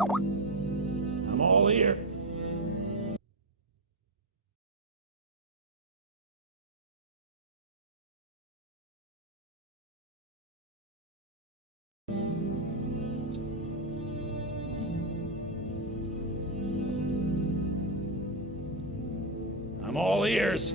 I'm all ear. I'm all ears.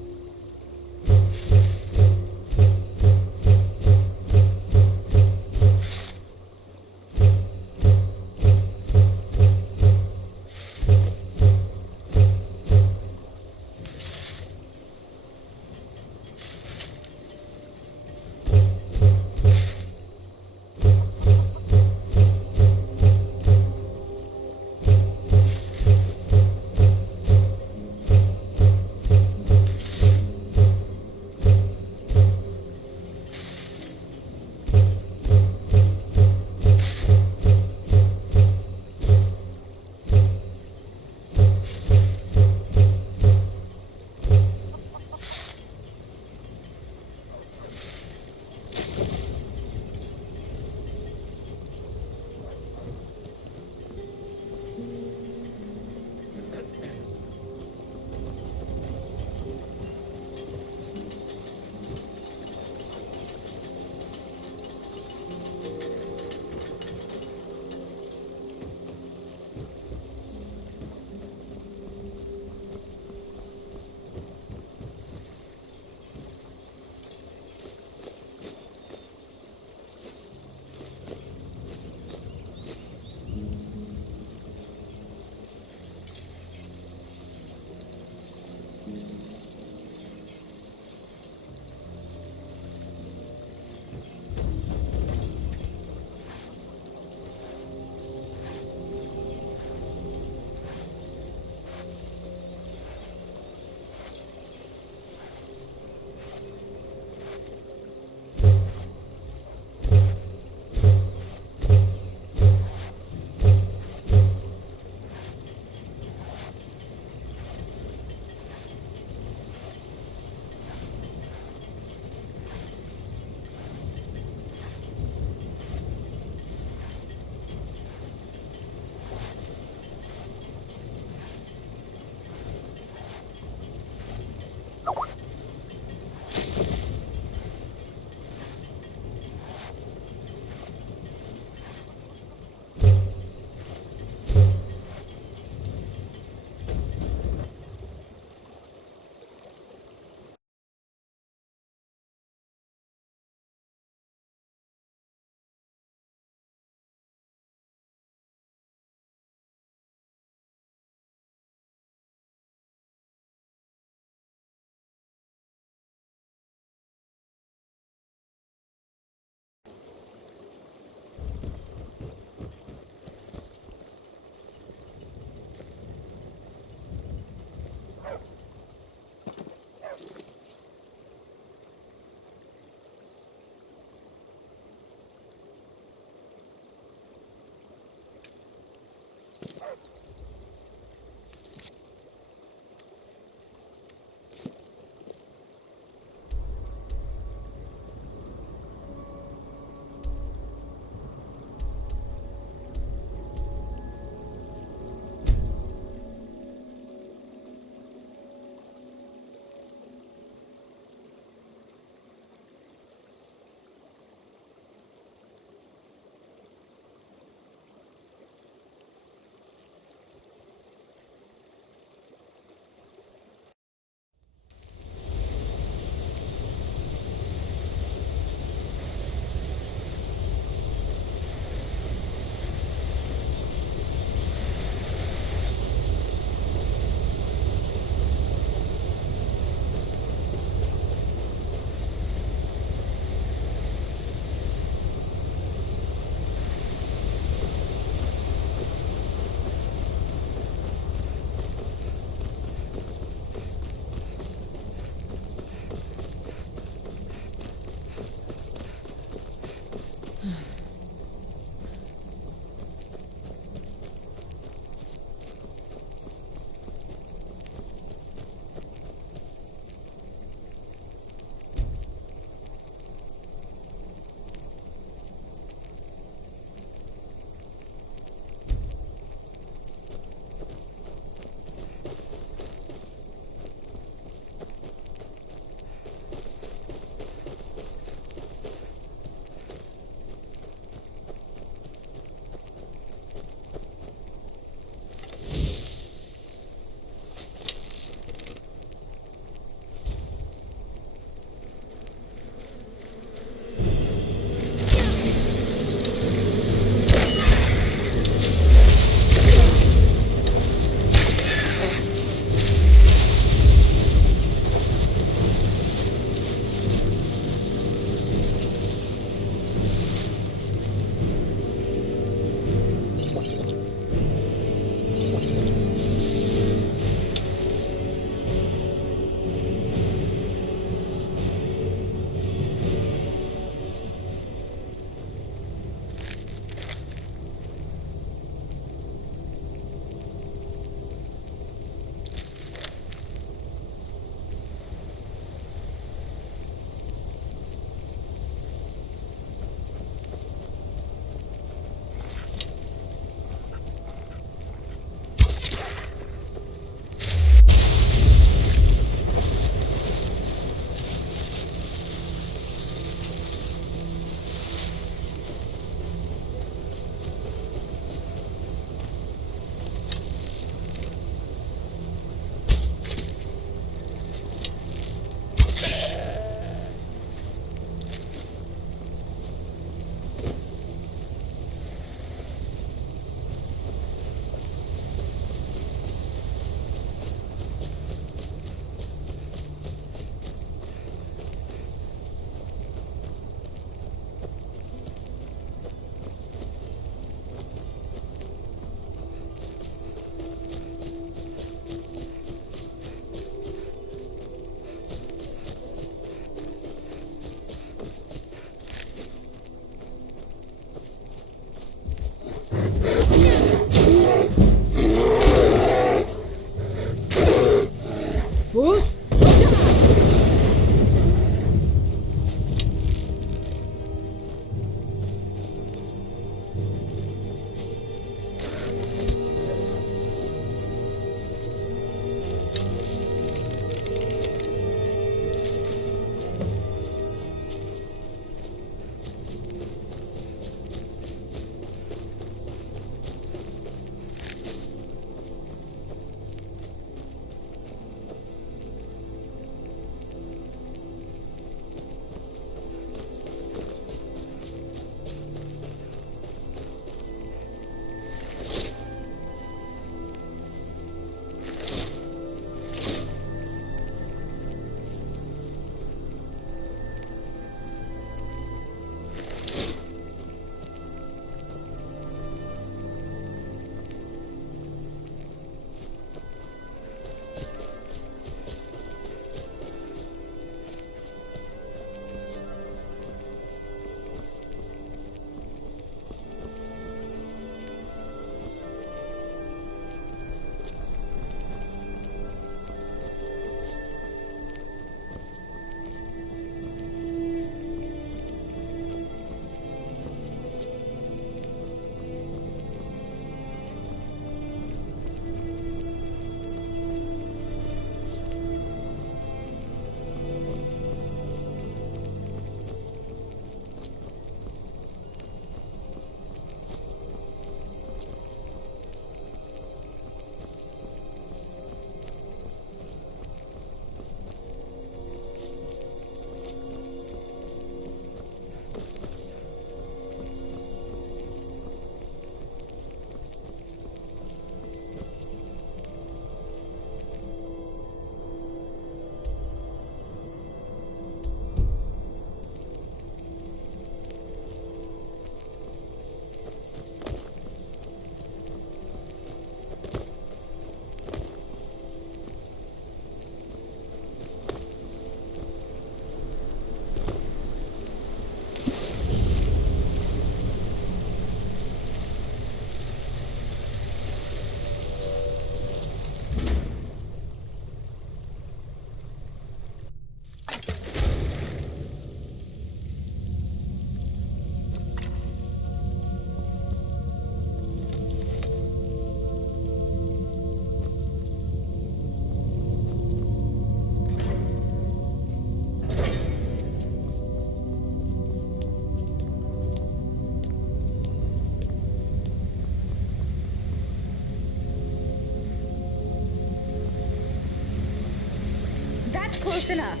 That's enough.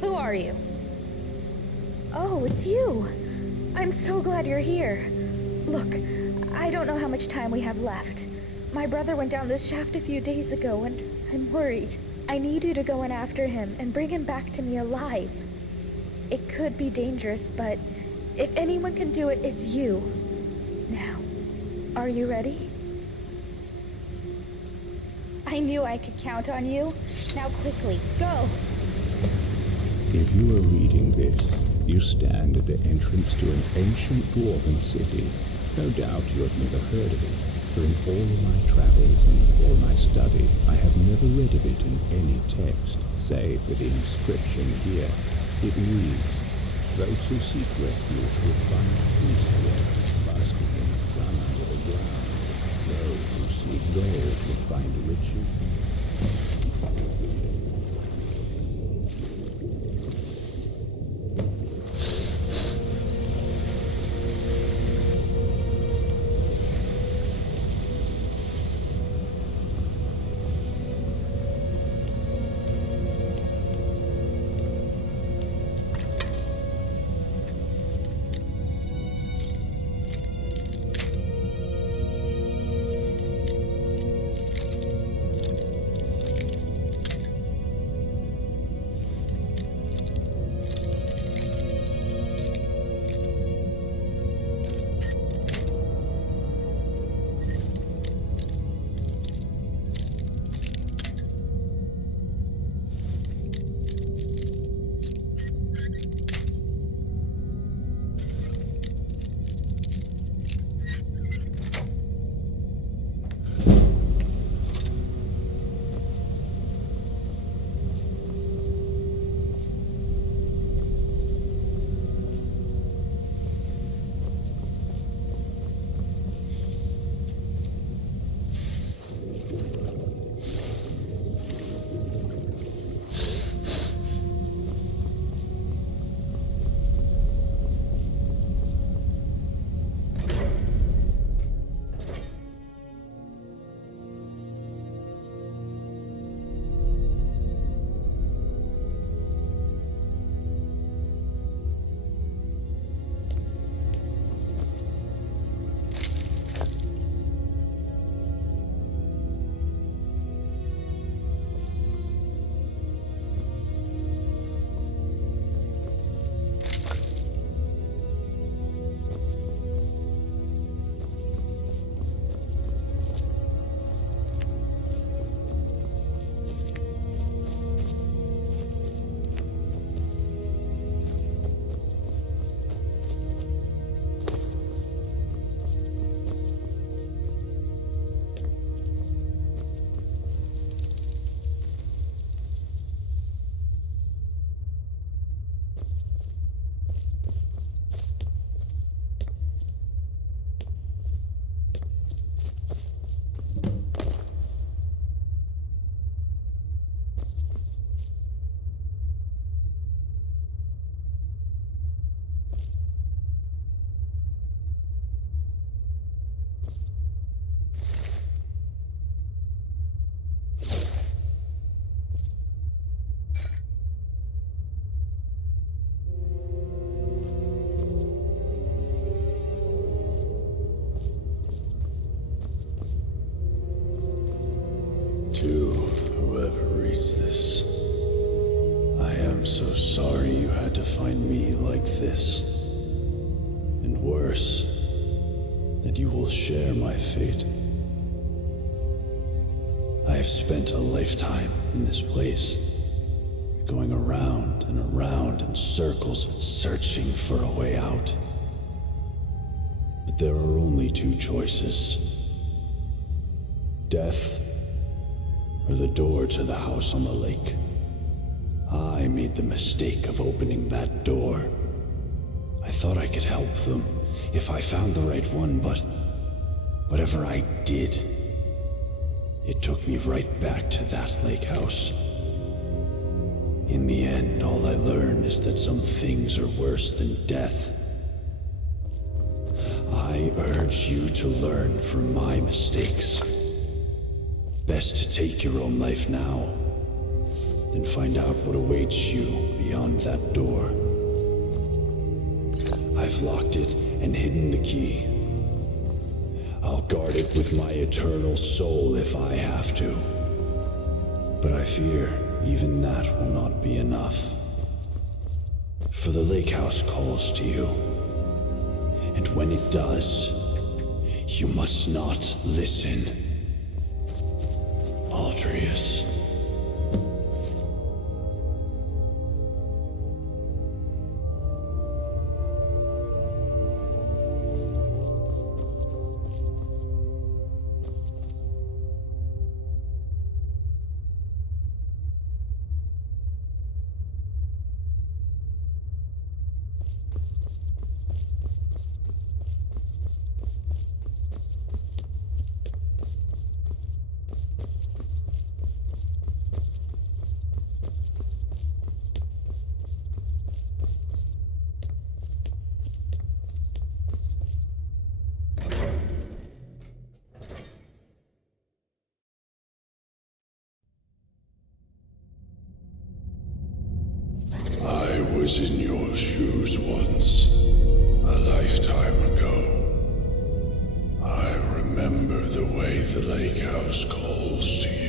Who are you? Oh, it's you. I'm so glad you're here. Look, I don't know how much time we have left. My brother went down this shaft a few days ago, and I'm worried. I need you to go in after him and bring him back to me alive. It could be dangerous, but if anyone can do it, it's you. Now, are you ready? I knew I could count on you. Now quickly, go! If you are reading this, you stand at the entrance to an ancient dwarven city. No doubt you have never heard of it, for in all my travels and all my study, I have never read of it in any text, save for the inscription here. It reads, "Those who seek refuge will find peace here, basking in the sun under the ground. Those who seek gold will find riches." To whoever reads this, I am so sorry you had to find me like this. And worse, that you will share my fate. I have spent a lifetime in this place, going around and around in circles, searching for a way out. But there are only two choices: death, or the door to the house on the lake. I made the mistake of opening that door. I thought I could help them if I found the right one, but whatever I did, it took me right back to that lake house. In the end, all I learned is that some things are worse than death. I urge you to learn from my mistakes. Best to take your own life now and find out what awaits you beyond that door. I've locked it and hidden the key. I'll guard it with my eternal soul if I have to. But I fear even that will not be enough. For the lake house calls to you. And when it does, you must not listen. Aldrius. I was in your shoes once, a lifetime ago. I remember the way the lake house calls to you.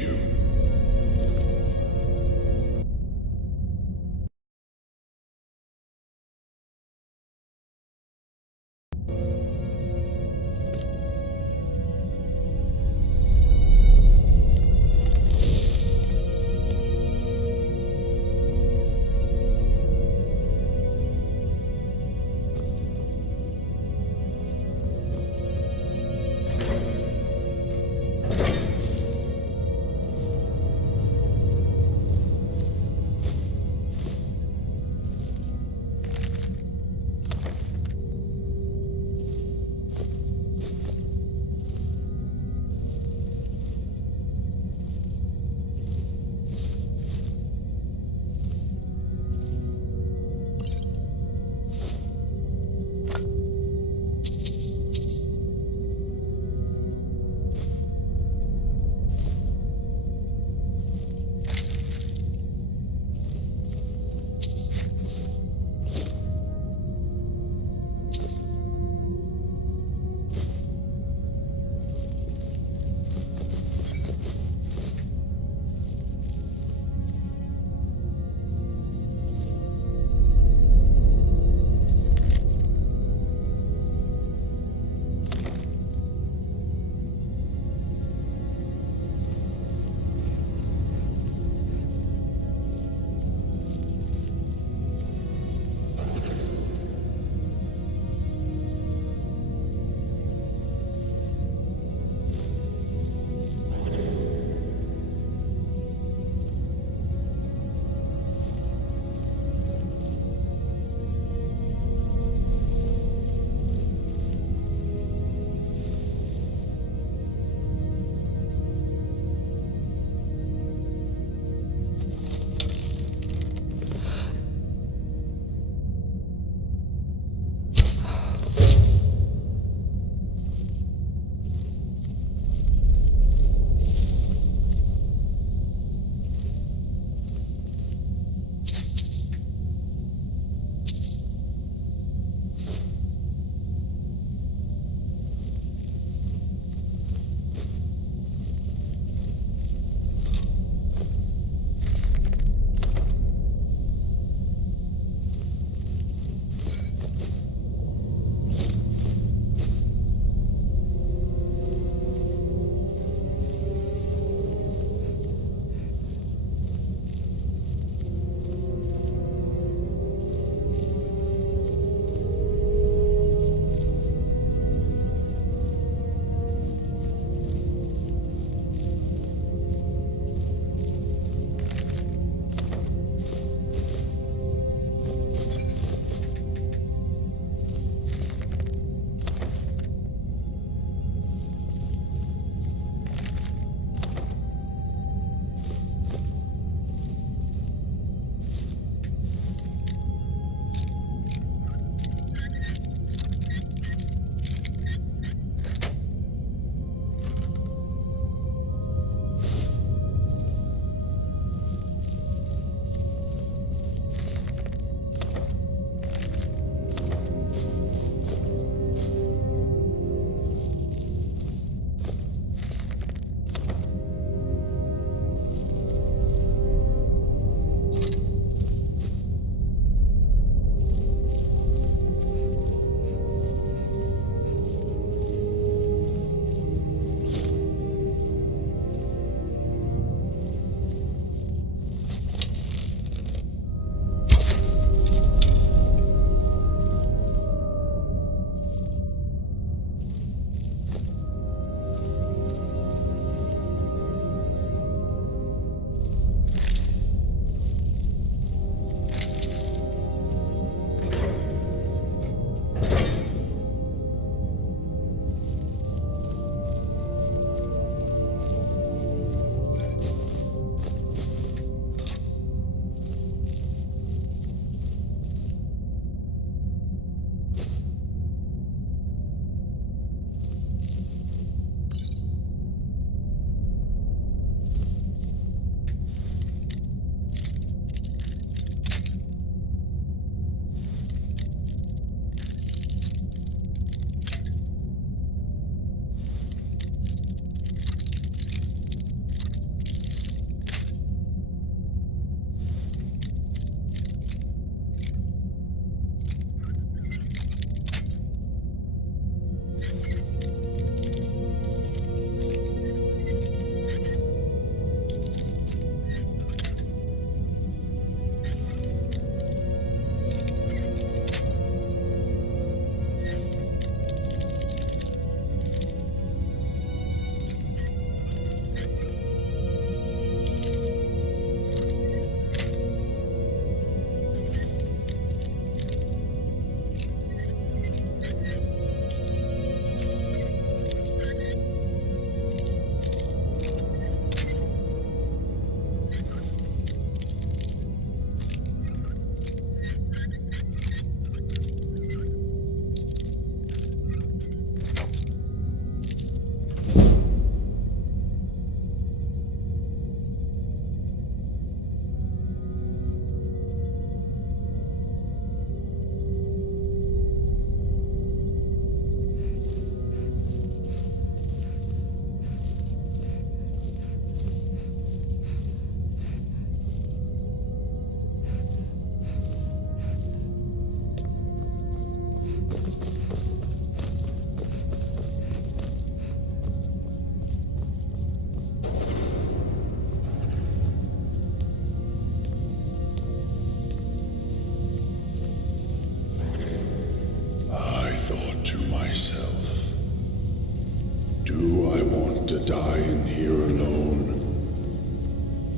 die in here alone?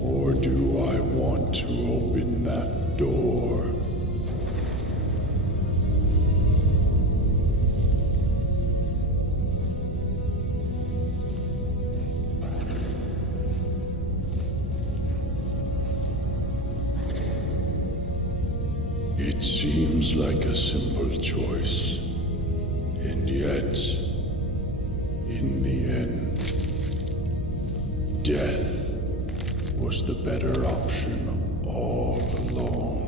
Or do I want to open that door? It seems like a simple choice, and yet, in the end, death was the better option all along.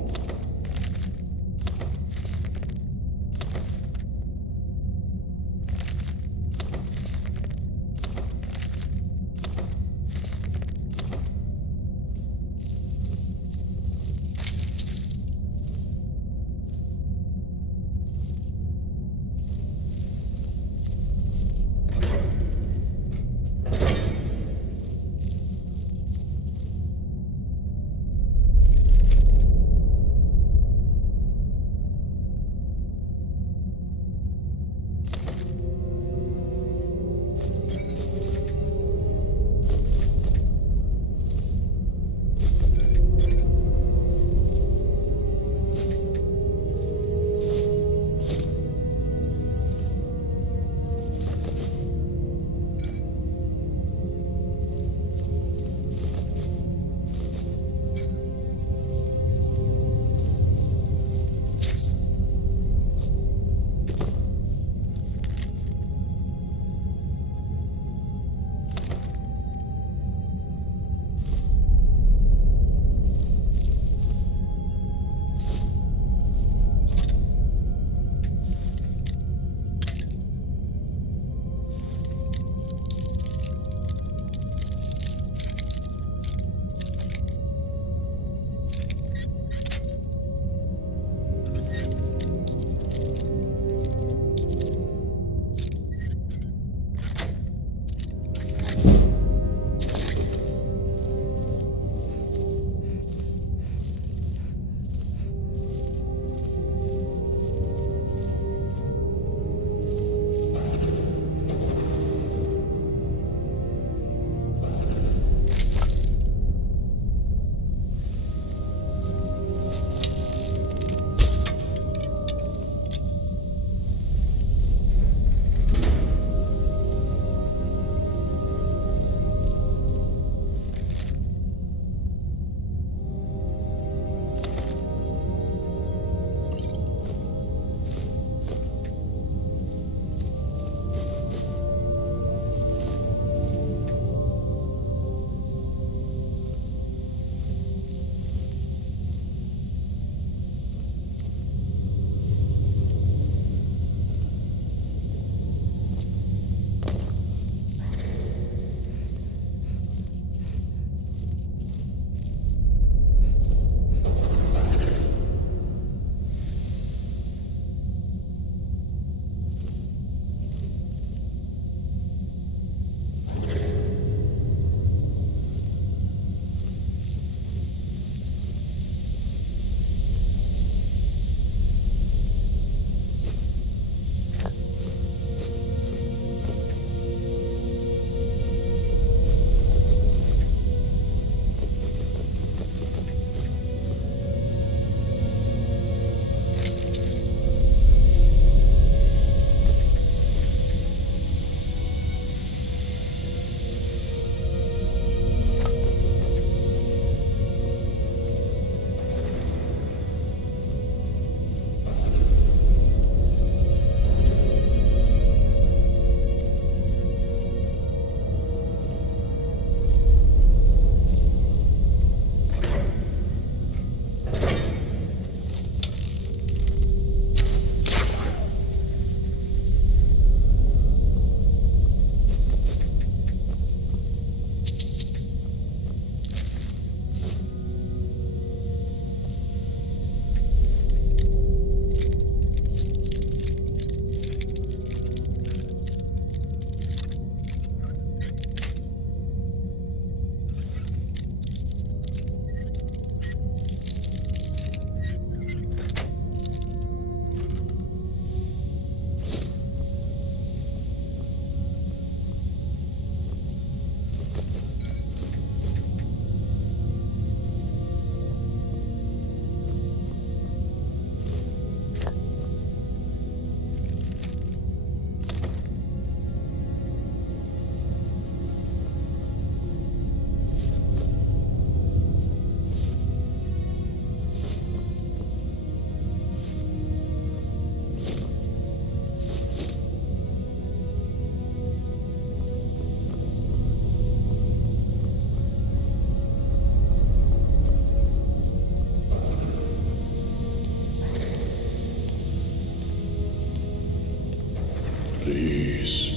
Please,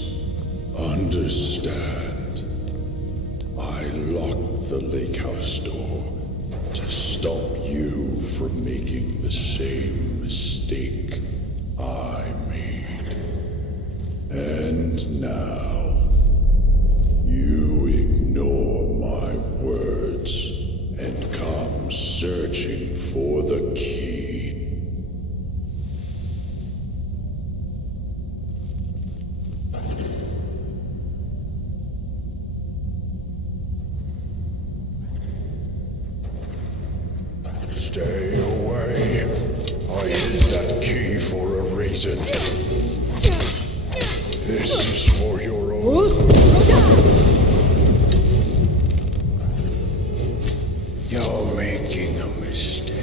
understand. I locked the lake house door to stop you from making the same mistake I made. And now, you ignore my words and come searching for the key. Stay away. I hid that key for a reason. This is for your own. You're making a mistake.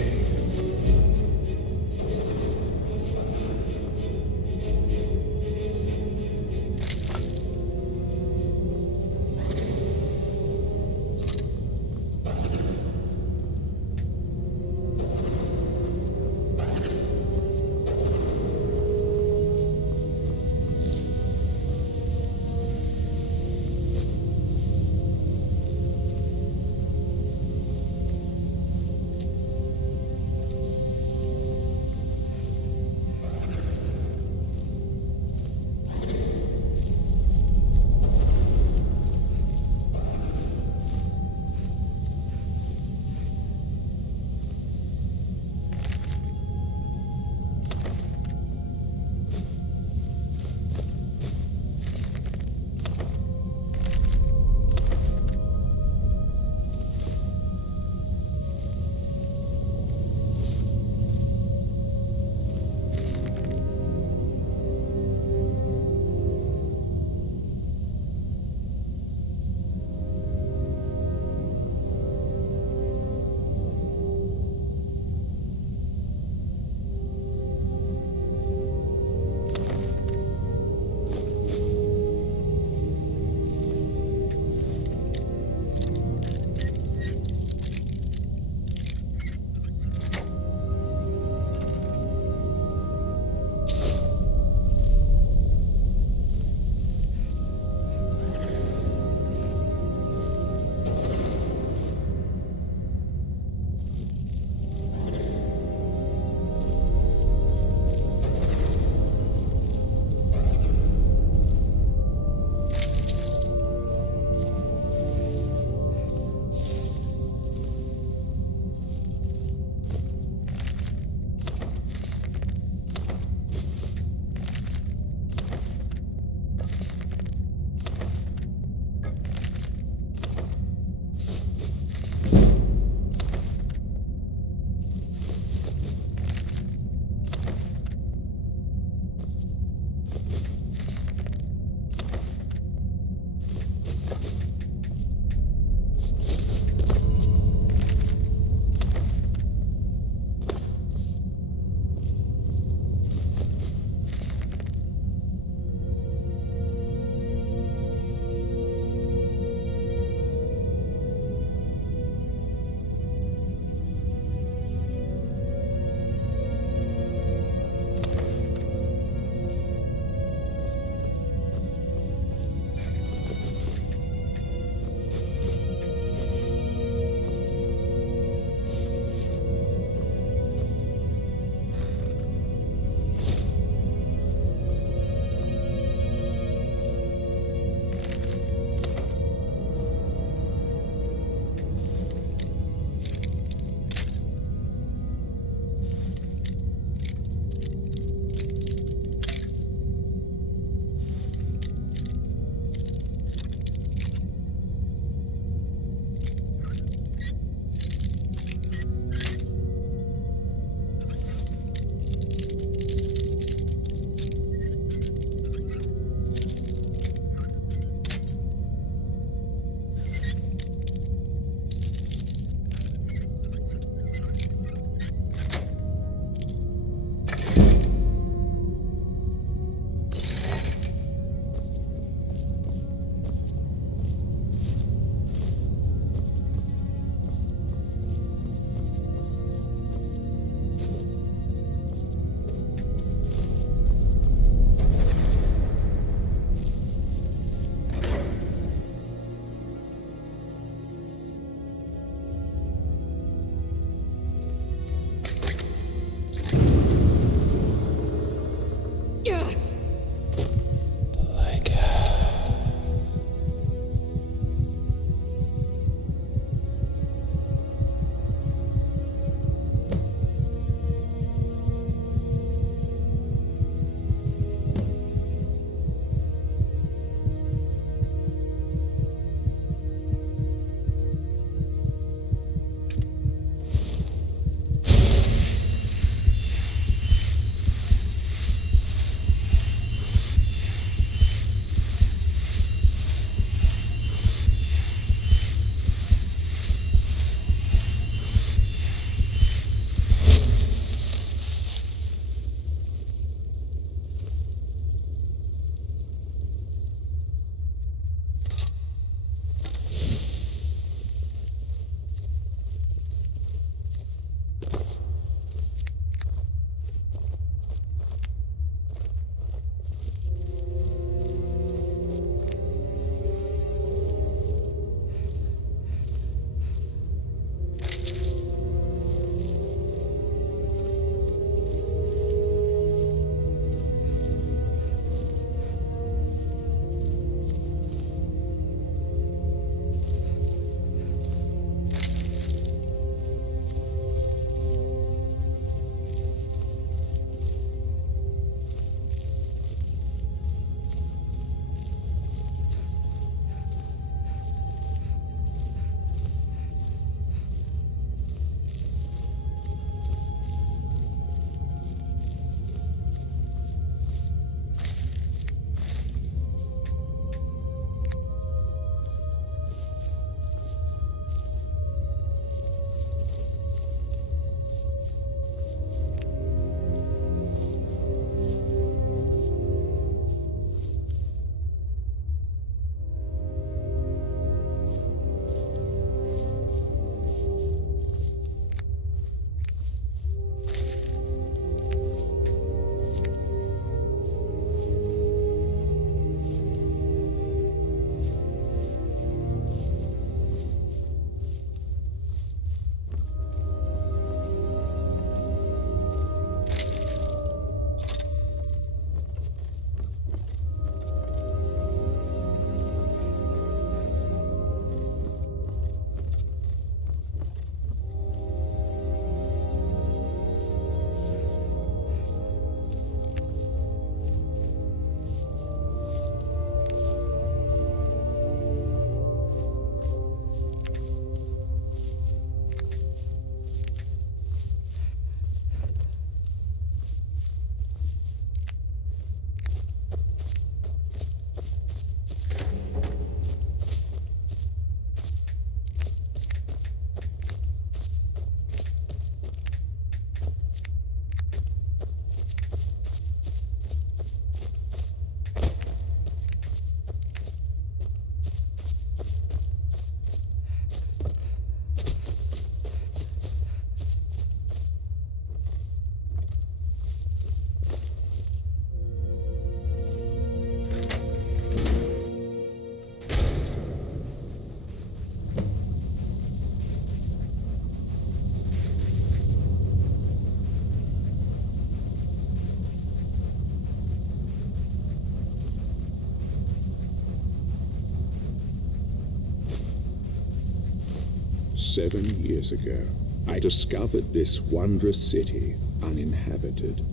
7 years ago, I discovered this wondrous city uninhabited.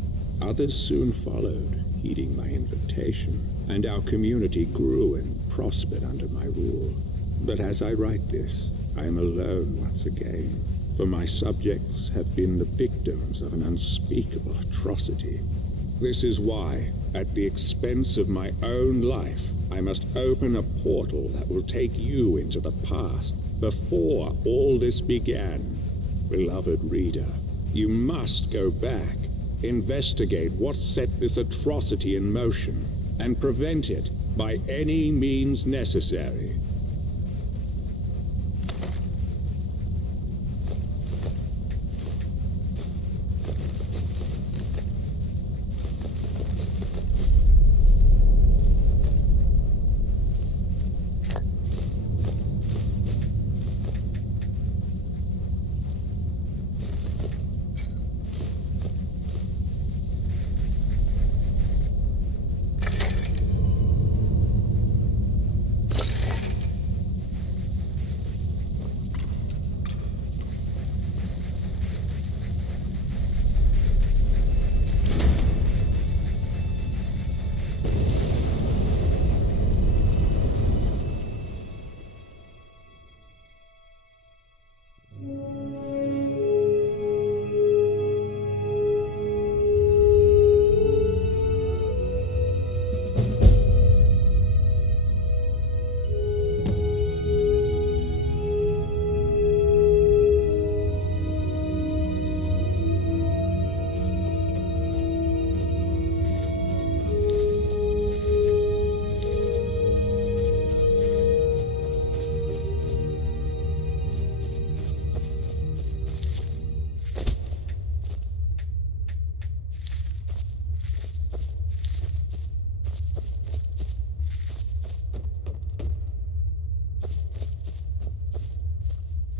Others soon followed, heeding my invitation, and our community grew and prospered under my rule. But as I write this, I am alone once again, for my subjects have been the victims of an unspeakable atrocity. This is why, at the expense of my own life, I must open a portal that will take you into the past, before all this began. Beloved reader, you must go back, investigate what set this atrocity in motion, and prevent it by any means necessary.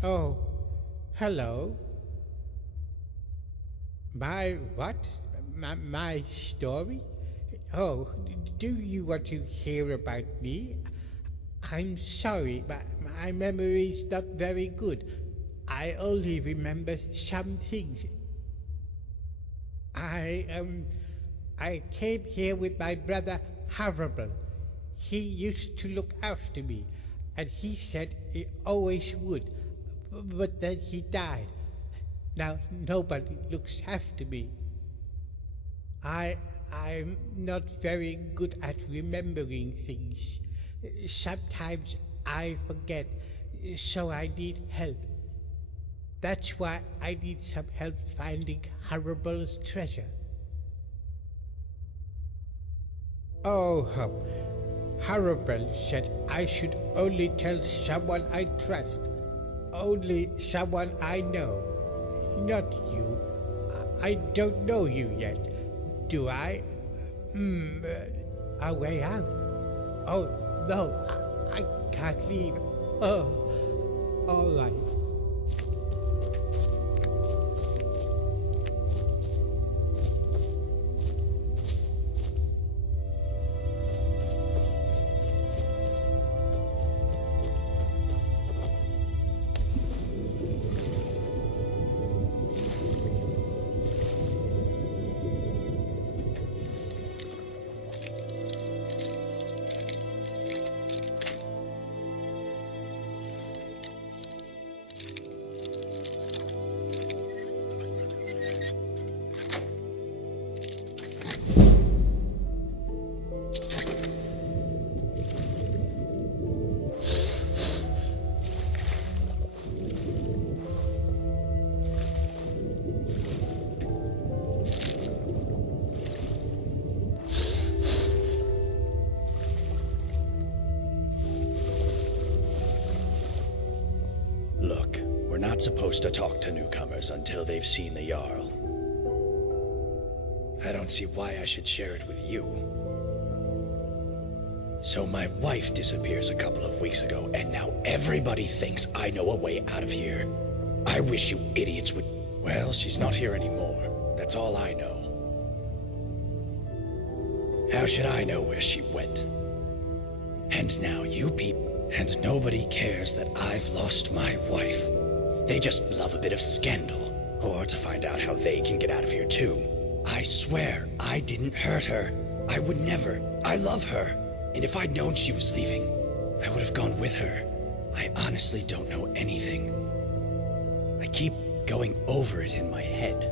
Oh, hello. My what? My story? Oh, do you want to hear about me? I'm sorry, but my memory's not very good. I only remember some things. I came here with my brother Horrible. He used to look after me, and he said he always would. But then he died. Now nobody looks after me. I'm not very good at remembering things. Sometimes I forget, so I need help. That's why I need some help finding Horrible's treasure. Oh, Horrible said I should only tell someone I trust. Only someone I know. Not you. I don't know you yet. Do I? A way out? Oh, no, I can't leave. Oh, all right. Look, we're not supposed to talk to newcomers until they've seen the Jarl. I don't see why I should share it with you. So my wife disappears a couple of weeks ago, and now everybody thinks I know a way out of here. I wish you idiots would... Well, she's not here anymore. That's all I know. How should I know where she went? And now you people... And nobody cares that I've lost my wife. They just love a bit of scandal, or to find out how they can get out of here too. I swear, I didn't hurt her. I would never. I love her. And if I'd known she was leaving, I would have gone with her. I honestly don't know anything. I keep going over it in my head.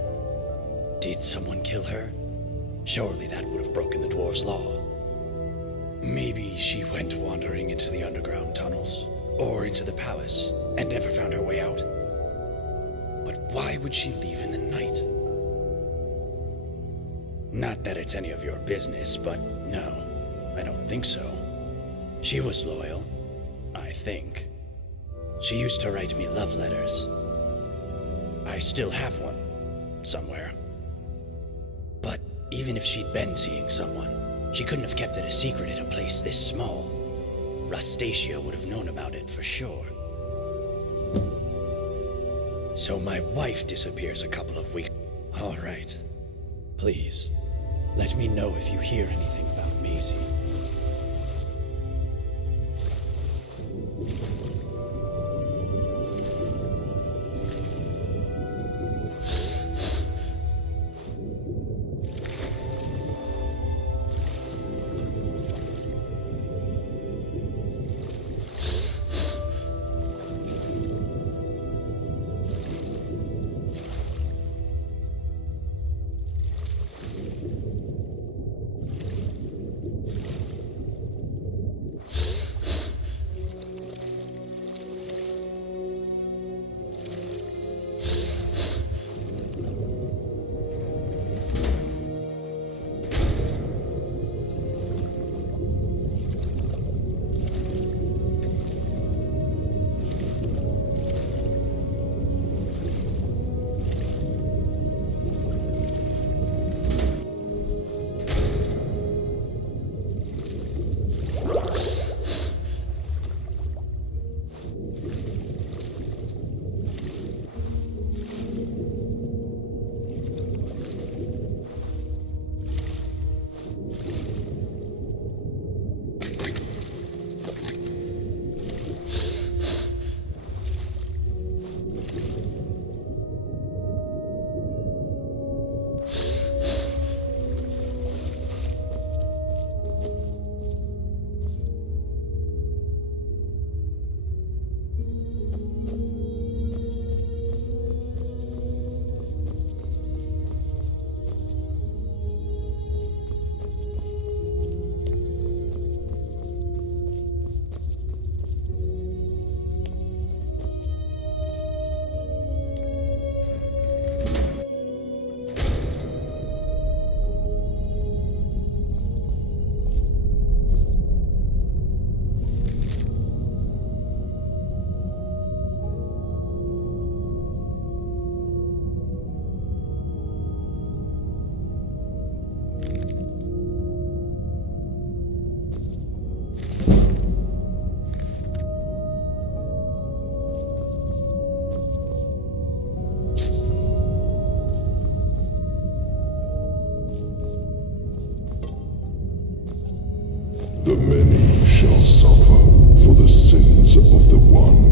Did someone kill her? Surely that would have broken the dwarves' law. Maybe she went wandering into the underground tunnels, or into the palace, and never found her way out. But why would she leave in the night? Not that it's any of your business, but no, I don't think so. She was loyal, I think. She used to write me love letters. I still have one, somewhere. But even if she'd been seeing someone, she couldn't have kept it a secret in a place this small. Rustacia would have known about it for sure. So my wife disappears a couple of weeks. All right. Please, let me know if you hear anything about Maisie. The many shall suffer for the sins of the one.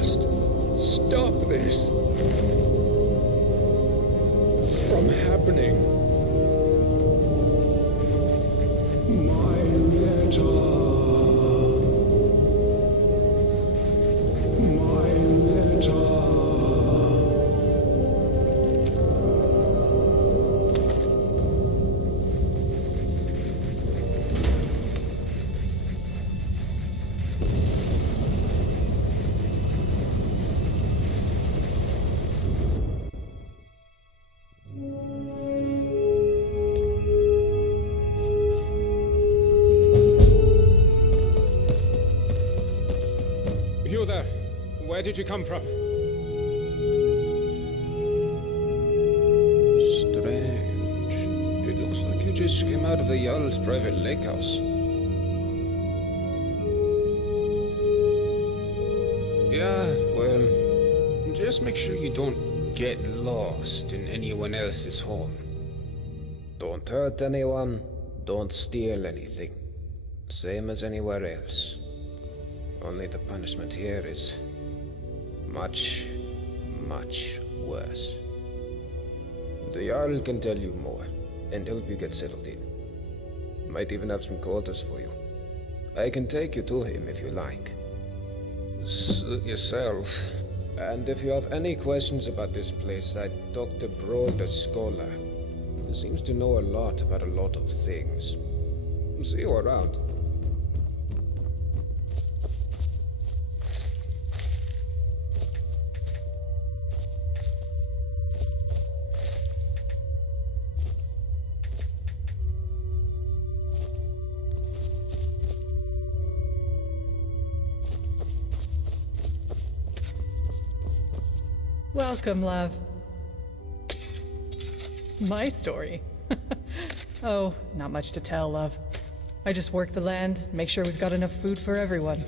must stop this from happening. My letter. My letter. You there? Where did you come from? Strange. It looks like you just came out of the Jarl's private lake house. Yeah, well, just make sure you don't get lost in anyone else's home. Don't hurt anyone, don't steal anything. Same as anywhere else. Only the punishment here is much, much worse. The Jarl can tell you more, and help you get settled in. Might even have some quarters for you. I can take you to him if you like. Suit yourself. And if you have any questions about this place, I'd talk to Bro the Scholar. He seems to know a lot about a lot of things. See you around. Welcome, love. My story? Oh, not much to tell, love. I just work the land, make sure we've got enough food for everyone.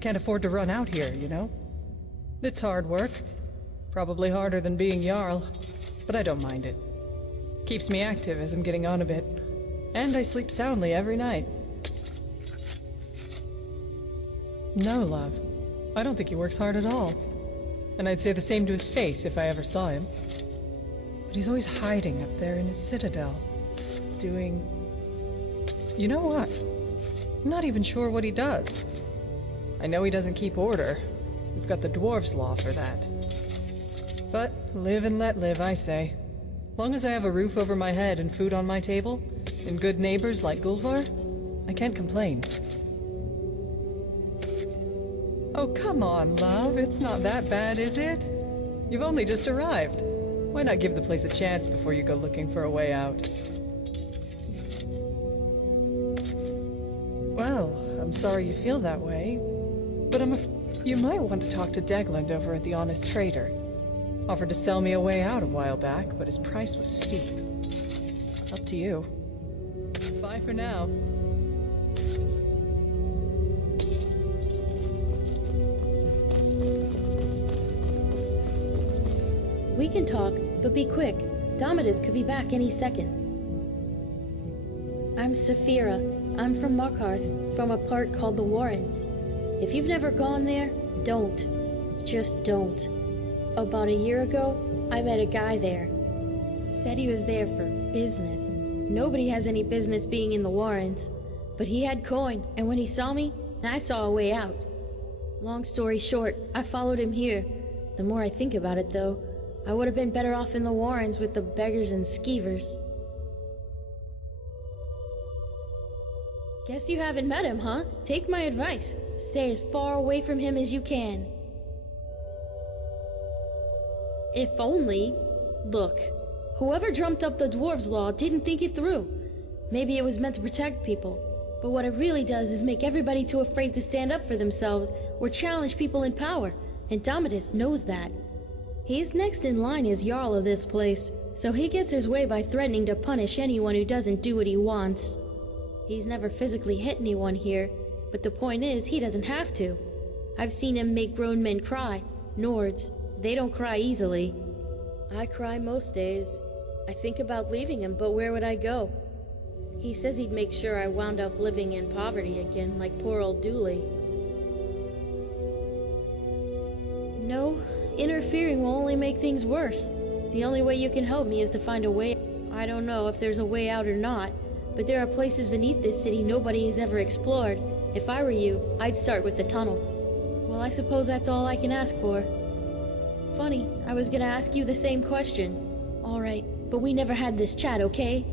Can't afford to run out here, you know? It's hard work. Probably harder than being Jarl, but I don't mind it. Keeps me active as I'm getting on a bit. And I sleep soundly every night. No, love. I don't think he works hard at all. And I'd say the same to his face if I ever saw him. But he's always hiding up there in his citadel. Doing... You know what? I'm not even sure what he does. I know he doesn't keep order. We've got the dwarves' law for that. But live and let live, I say. Long as I have a roof over my head and food on my table, and good neighbors like Gulvar, I can't complain. Oh, come on, love. It's not that bad, is it? You've only just arrived. Why not give the place a chance before you go looking for a way out? Well, I'm sorry you feel that way, but you might want to talk to Gjeldende over at the Honest Trader. Offered to sell me a way out a while back, but his price was steep. Up to you. Bye for now. We can talk, but be quick. Domitus could be back any second. I'm Saphira. I'm from Markarth, from a part called the Warrens. If you've never gone there, don't. Just don't. About a year ago, I met a guy there. Said he was there for business. Nobody has any business being in the Warrens. But he had coin, and when he saw me, I saw a way out. Long story short, I followed him here. The more I think about it, though, I would have been better off in the Warrens with the beggars and skeevers. Guess you haven't met him, huh? Take my advice. Stay as far away from him as you can. If only... Look, whoever dreamt up the dwarves' law didn't think it through. Maybe it was meant to protect people, but what it really does is make everybody too afraid to stand up for themselves or challenge people in power, and Domitus knows that. He's next in line as Jarl of this place, so he gets his way by threatening to punish anyone who doesn't do what he wants. He's never physically hit anyone here, but the point is, he doesn't have to. I've seen him make grown men cry. Nords, they don't cry easily. I cry most days. I think about leaving him, but where would I go? He says he'd make sure I wound up living in poverty again, like poor old Dooley. interfering will only make things worse. The only way you can help me is to find a way. I don't know if there's a way out or not, but there are places beneath this city nobody has ever explored. If I were you, I'd start with the tunnels. Well, I suppose that's all I can ask for. Funny, I was gonna ask you the same question. Alright, but we never had this chat, okay?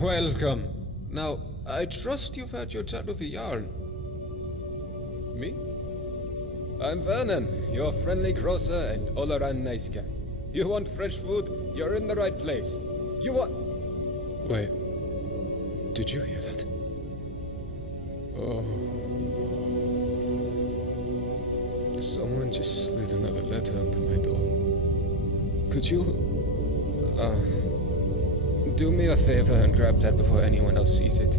Welcome. Now, I trust you've had your chat with the Jarl. Me? I'm Vernon, your friendly grocer and all-around nice guy. You want fresh food? You're in the right place. You want... Wait. Did you hear that? Oh. Someone just slid another letter under my door. Could you... do me a favor and grab that before anyone else sees it.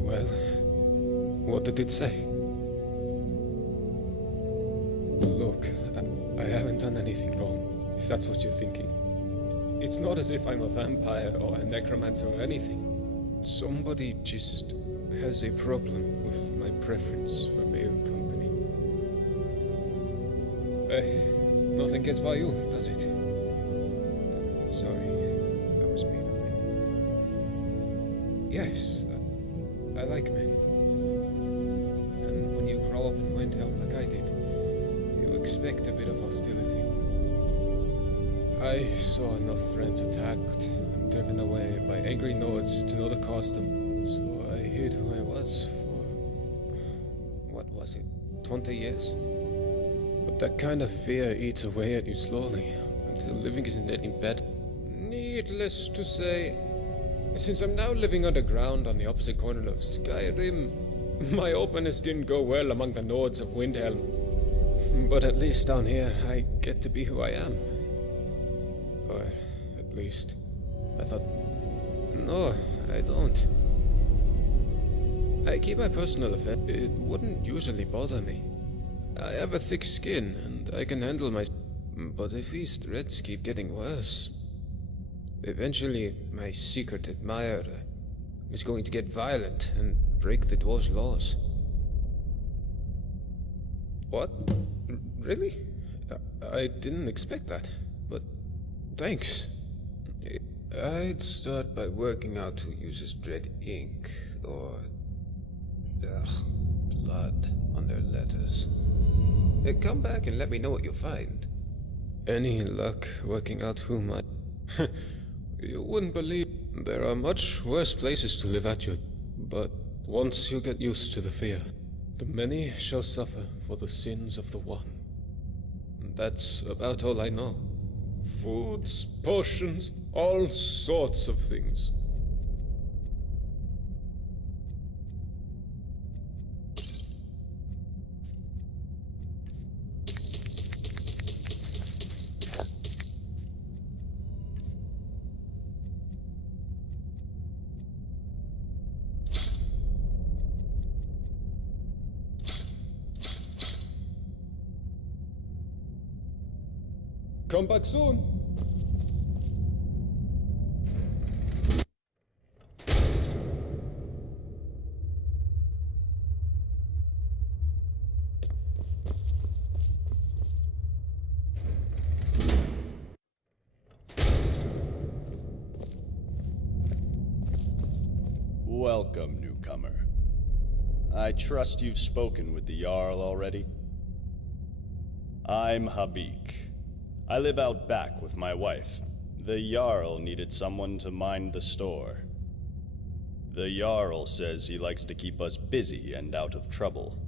Well, what did it say? Look, I haven't done anything wrong, if that's what you're thinking. It's not as if I'm a vampire or a necromancer or anything. Somebody just has a problem with my preference for male company. Hey, nothing gets by you, does it? Sorry, that was mean of me. Yes, I like men. And when you grow up in Windhelm like I did, expect a bit of hostility. I saw enough friends attacked and driven away by angry Nords to know the cost of... So I hid who I was for... what was it? 20 years? But that kind of fear eats away at you slowly, until living isn't any better. Needless to say, since I'm now living underground on the opposite corner of Skyrim, my openness didn't go well among the Nords of Windhelm. But at least down here, I get to be who I am. Or, at least, I thought... No, I don't. I keep my personal affairs. It wouldn't usually bother me. I have a thick skin, and I can handle my... But if these threats keep getting worse... Eventually, my secret admirer is going to get violent and break the dwarves' laws. What? Really? I didn't expect that, but thanks. I'd start by working out who uses red ink, or... blood on their letters. Come back and let me know what you find. Any luck working out who might... You wouldn't believe... There are much worse places to live at you, but once you get used to the fear, the many shall suffer for the sins of the one. That's about all I know. Foods, potions, all sorts of things. Come back soon. Welcome, newcomer. I trust you've spoken with the Jarl already? I'm Habik. I live out back with my wife. The Jarl needed someone to mind the store. The Jarl says he likes to keep us busy and out of trouble.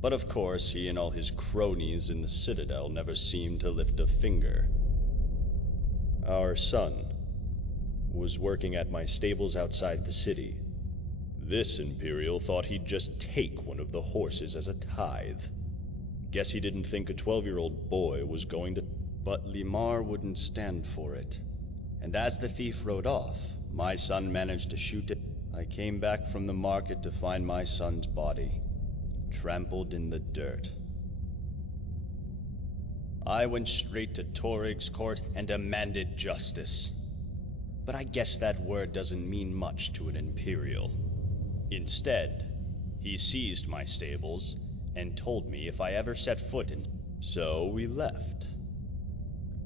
But of course, he and all his cronies in the Citadel never seem to lift a finger. Our son was working at my stables outside the city. This Imperial thought he'd just take one of the horses as a tithe. Guess he didn't think a 12-year-old boy was going to... But Limar wouldn't stand for it. And as the thief rode off, my son managed to shoot it. I came back from the market to find my son's body, trampled in the dirt. I went straight to Torig's court and demanded justice. But I guess that word doesn't mean much to an Imperial. Instead, he seized my stables and told me if I ever set foot in... So we left.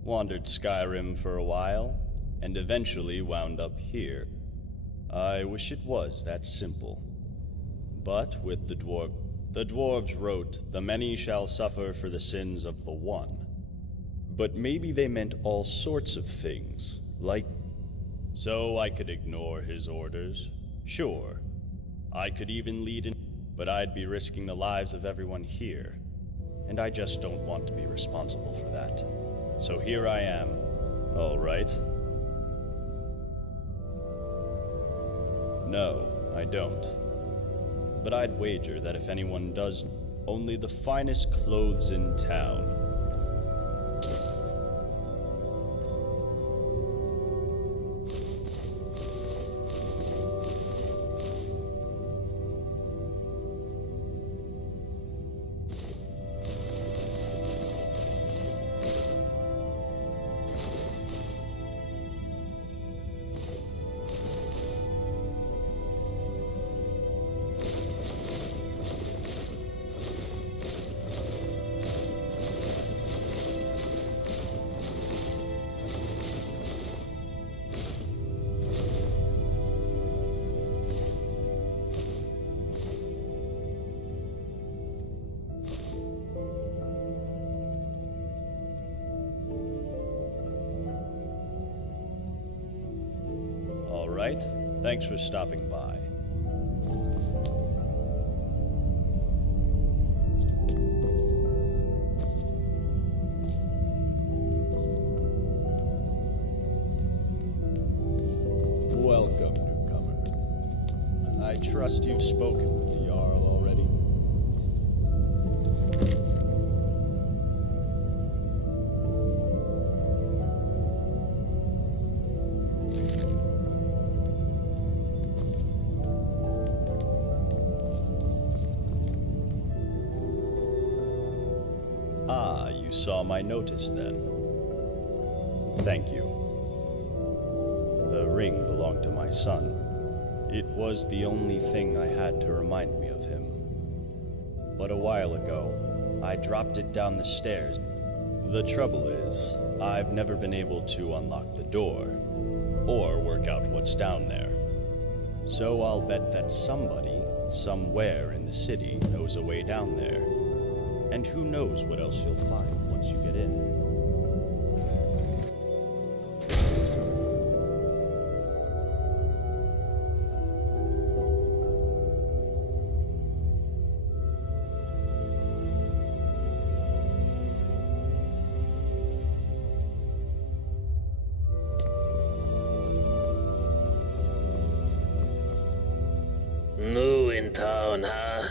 Wandered Skyrim for a while, and eventually wound up here. I wish it was that simple. But with the dwarves wrote, "The many shall suffer for the sins of the one." But maybe they meant all sorts of things, like... So I could ignore his orders. Sure, I could even lead in... But I'd be risking the lives of everyone here. And I just don't want to be responsible for that. So here I am. All right. No, I don't. But I'd wager that if anyone does, only the finest clothes in town. Right? Thanks for stopping by. Welcome, newcomer. I trust you've spoken with the Jarl already. Saw my notice then. Thank you. The ring belonged to my son. It was the only thing I had to remind me of him. But a while ago, I dropped it down the stairs. The trouble is, I've never been able to unlock the door, or work out what's down there. So I'll bet that somebody, somewhere in the city, knows a way down there. And who knows what else you'll find once you get in. New in town, huh?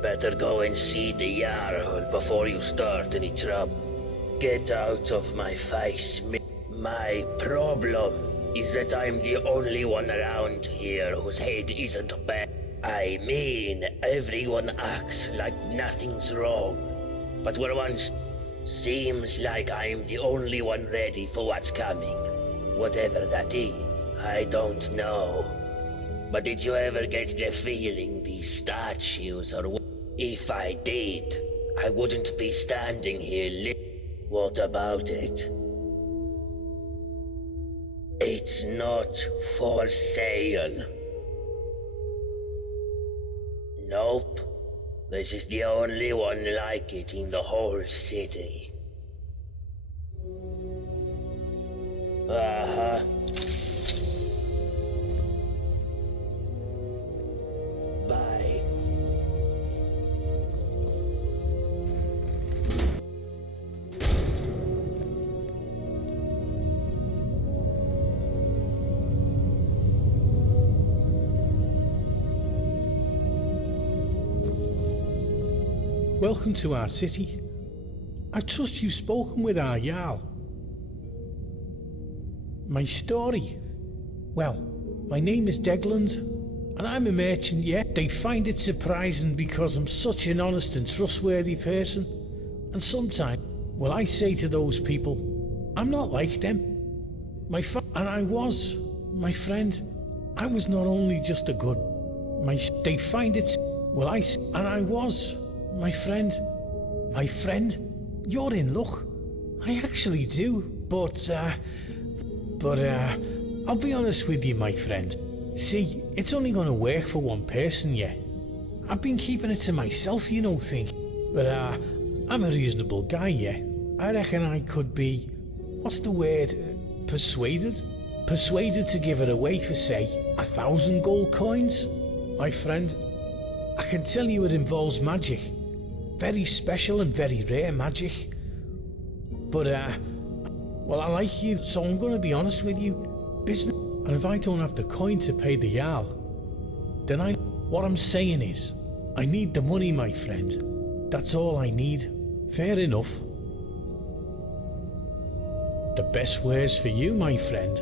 Better go and see the Jarl before you start any trouble. Get out of my face. My problem is that I'm the only one around here whose head isn't bad. I mean, everyone acts like nothing's wrong. But where once seems like I'm the only one ready for what's coming. Whatever that is, I don't know. But did you ever get the feeling these statues are... If I did, I wouldn't be standing here What about it? It's not for sale. Nope. This is the only one like it in the whole city. Uh-huh. Bye. Welcome to our city. I trust you've spoken with our Jarl. My story? Well, my name is Gjeldende, and I'm a merchant, yeah. They find it surprising because I'm such an honest and trustworthy person. And sometimes, well, I say to those people, I'm not like them. And I was, my friend. I was not only just a good... They find it... Well, and I was, my friend. My friend? You're in luck. I actually do, but I'll be honest with you, my friend. See, it's only gonna work for one person, yeah. I've been keeping it to myself, you know, but I'm a reasonable guy, yeah. I reckon I could be, what's the word, persuaded? Persuaded to give it away for, say, 1,000 gold coins? My friend, I can tell you it involves magic. Very special and very rare magic. But, well, I like you, so I'm gonna be honest with you. Business. And if I don't have the coin to pay the Jarl, then what I'm saying is, I need the money, my friend. That's all I need. Fair enough. The best wares for you, my friend.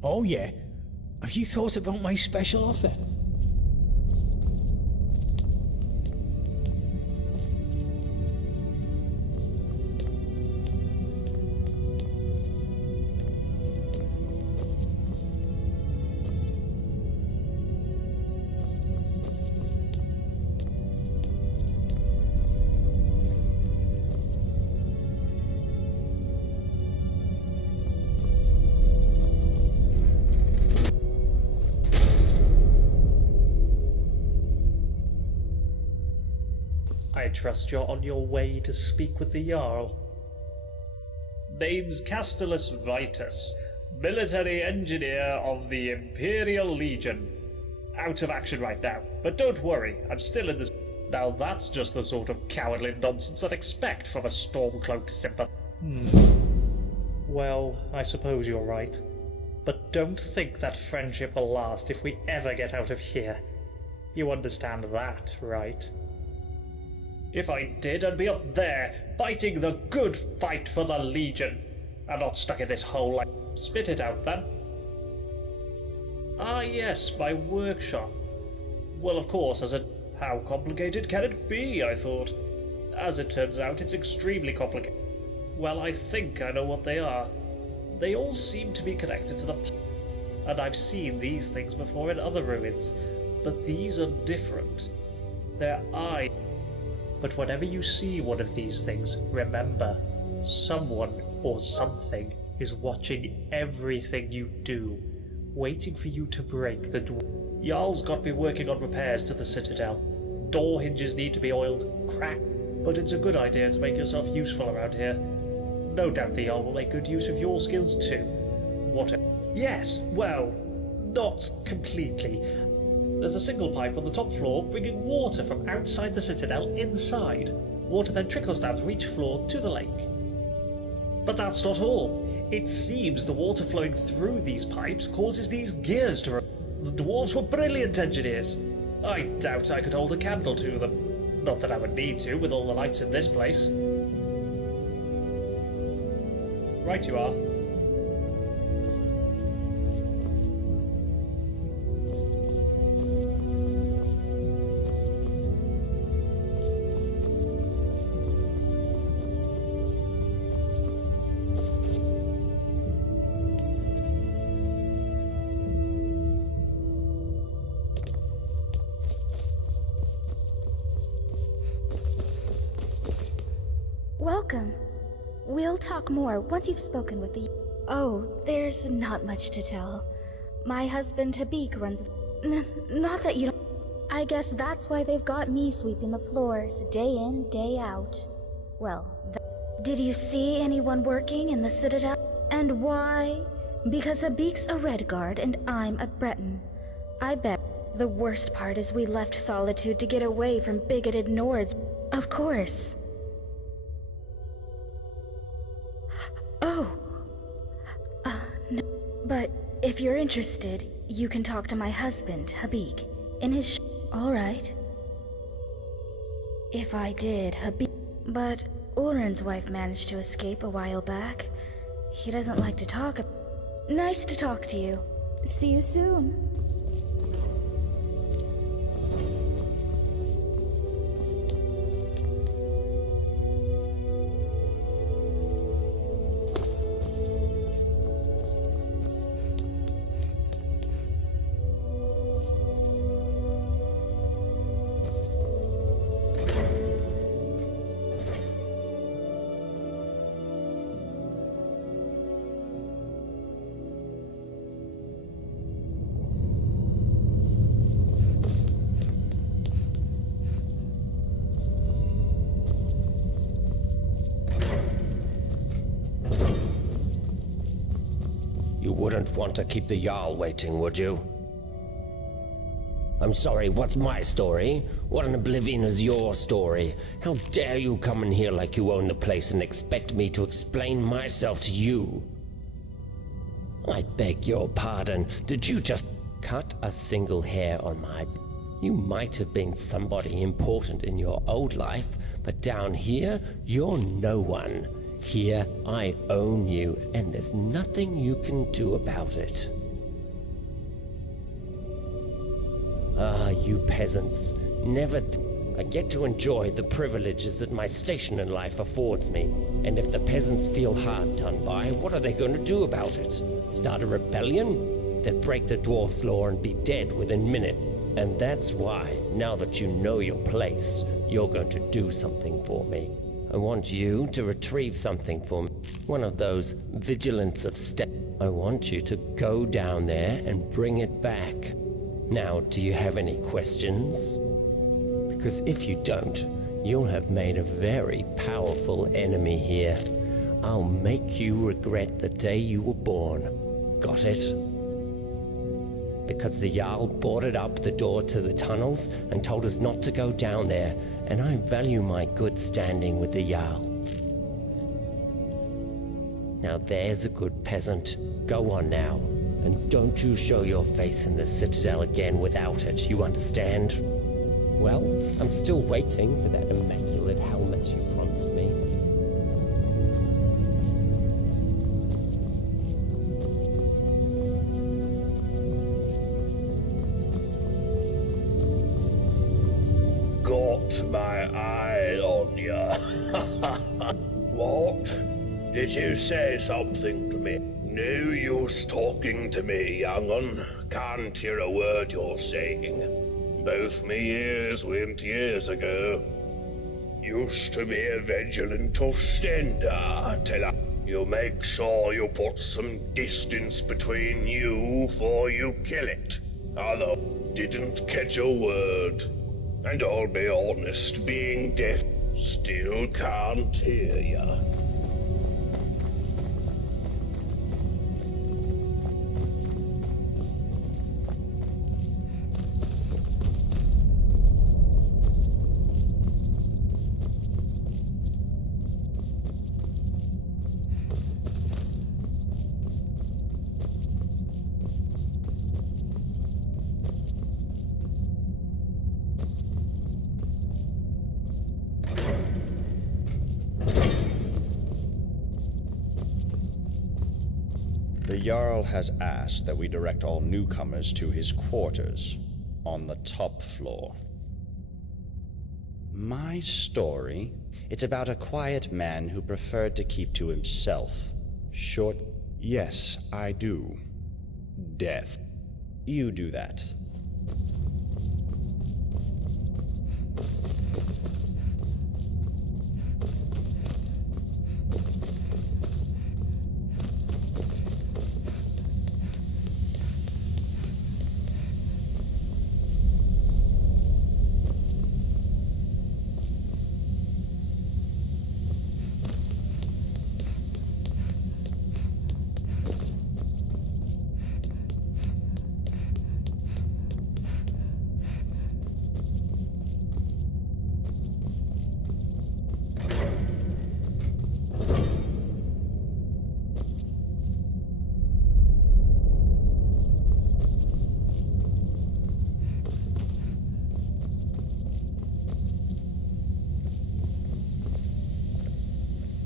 Oh yeah, have you thought about my special offer? I trust you're on your way to speak with the Jarl. Name's Castellus Vitus, military engineer of the Imperial Legion. Out of action right now, but don't worry, I'm still in this. Now that's just the sort of cowardly nonsense I'd expect from a Stormcloak sympath. Well, I suppose you're right. But don't think that friendship will last if we ever get out of here. You understand that, right? If I did, I'd be up there, fighting the good fight for the Legion, and not stuck in this hole like... Spit it out, then. Ah yes, my workshop. Well, of course, how complicated can it be, I thought. As it turns out, it's extremely complicated. Well, I think I know what they are. They all seem to be connected to the... And I've seen these things before in other ruins, but these are different. Their eyes... But whenever you see one of these things, remember, someone or something is watching everything you do, waiting for you to break the door. Jarl's got me working on repairs to the Citadel. Door hinges need to be oiled, cracked, but it's a good idea to make yourself useful around here. No doubt the Jarl will make good use of your skills too. What? Yes, well, not completely. There's a single pipe on the top floor bringing water from outside the citadel inside. Water then trickles down through each floor to the lake. But that's not all. It seems the water flowing through these pipes causes these gears to... The dwarves were brilliant engineers. I doubt I could hold a candle to them. Not that I would need to, with all the lights in this place. Right you are. Welcome. We'll talk more once you've spoken with the... Oh, there's not much to tell. My husband Habik runs... Not that you don't... I guess that's why they've got me sweeping the floors day in, day out. Well, did you see anyone working in the Citadel? And why? Because Habik's a Redguard and I'm a Breton. I bet the worst part is we left Solitude to get away from bigoted Nords. Of course. Oh. No. But if you're interested, you can talk to my husband, Habik, in his Alright. If I did, Habik... But Ulrin's wife managed to escape a while back. He doesn't like to talk... Nice to talk to you. See you soon. You wouldn't want to keep the Jarl waiting, would you? I'm sorry, what's my story? What in oblivion is your story? How dare you come in here like you own the place and expect me to explain myself to you? I beg your pardon, did you just cut a single hair on my... You might have been somebody important in your old life, but down here, you're no one. Here, I own you, and there's nothing you can do about it. Ah, you peasants. Never... I get to enjoy the privileges that my station in life affords me. And if the peasants feel hard done by, what are they going to do about it? Start a rebellion? They'd break the dwarf's law and be dead within a minute. And that's why, now that you know your place, you're going to do something for me. I want you to retrieve something for me. One of those vigilance of step. I want you to go down there and bring it back. Now, do you have any questions? Because if you don't, you'll have made a very powerful enemy here. I'll make you regret the day you were born. Got it? Because the Jarl boarded up the door to the tunnels and told us not to go down there, and I value my good standing with the Jarl. Now there's a good peasant. Go on now, and don't you show your face in the Citadel again without it, you understand? Well, I'm still waiting for that immaculate helmet you promised me. Got my eye on ya. What? Did you say something to me? No use talking to me, young un. Can't hear a word you're saying. Both me ears went years ago. Used to be a vigilant of Stenda, till you make sure you put some distance between you before you kill it. Although didn't catch a word. And I'll be honest, being deaf, still can't hear ya. The Jarl has asked that we direct all newcomers to his quarters on the top floor. My story? It's about a quiet man who preferred to keep to himself. Short... Yes, I do. Death. You do that.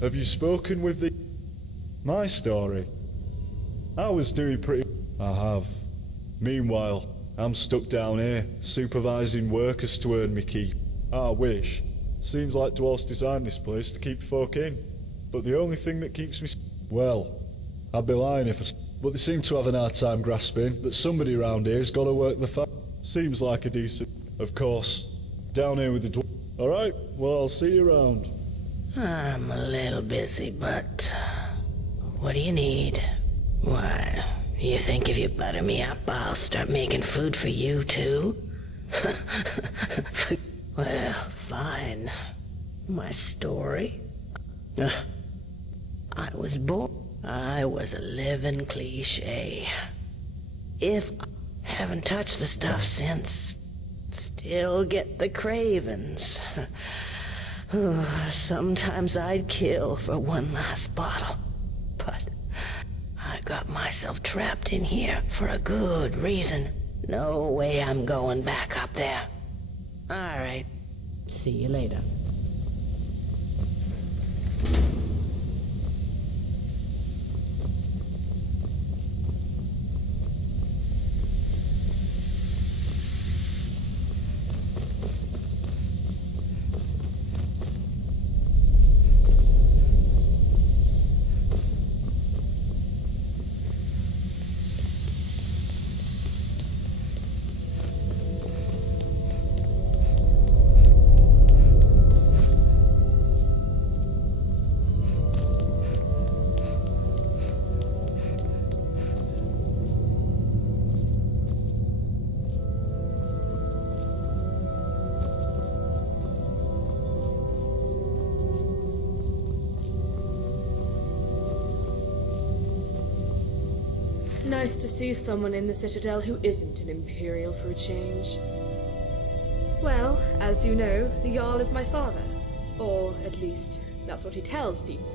Have you spoken with the... My story? I was doing pretty... I have. Meanwhile, I'm stuck down here, supervising workers to earn me keep. I wish. Seems like dwarfs designed this place to keep folk in. But the only thing that keeps me... Well, I'd be lying if I... But they seem to have an hard time grasping that somebody around here's gotta work the Seems like a decent... Of course. Down here with the dwarf... Alright, well I'll see you around. I'm a little busy, but what do you need? Why, you think if you butter me up, I'll start making food for you too? Well, fine. My story? I was born. I was a living cliche. If I haven't touched the stuff since, still get the cravings. Sometimes I'd kill for one last bottle, but I got myself trapped in here for a good reason. No way I'm going back up there. All right, see you later. Nice to see someone in the Citadel who isn't an Imperial for a change. Well, as you know, the Jarl is my father. Or, at least, that's what he tells people.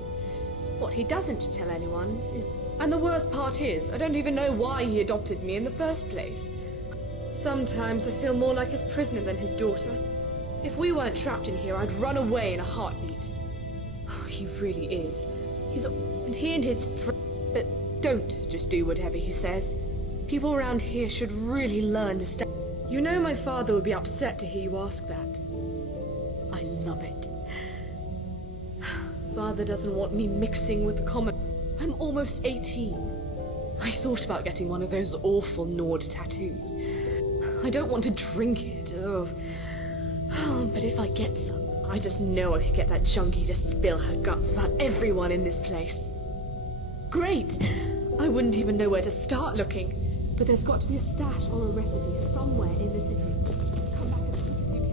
What he doesn't tell anyone is... And the worst part is, I don't even know why he adopted me in the first place. Sometimes I feel more like his prisoner than his daughter. If we weren't trapped in here, I'd run away in a heartbeat. Oh, he really is. And he and his friends... But don't just do whatever he says. People around here should really learn to stand. You know my father would be upset to hear you ask that. I love it. Father doesn't want me mixing with common... I'm almost 18. I thought about getting one of those awful Nord tattoos. I don't want to drink it, but if I get some, I just know I could get that junkie to spill her guts about everyone in this place. Great! I wouldn't even know where to start looking. But there's got to be a stash or a recipe somewhere in the city. Come back as quick as you can.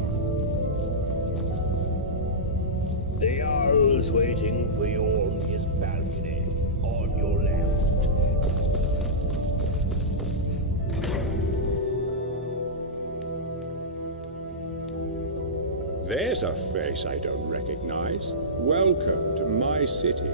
The Jarl's waiting for you on his balcony, on your left. There's a face I don't recognize. Welcome to my city.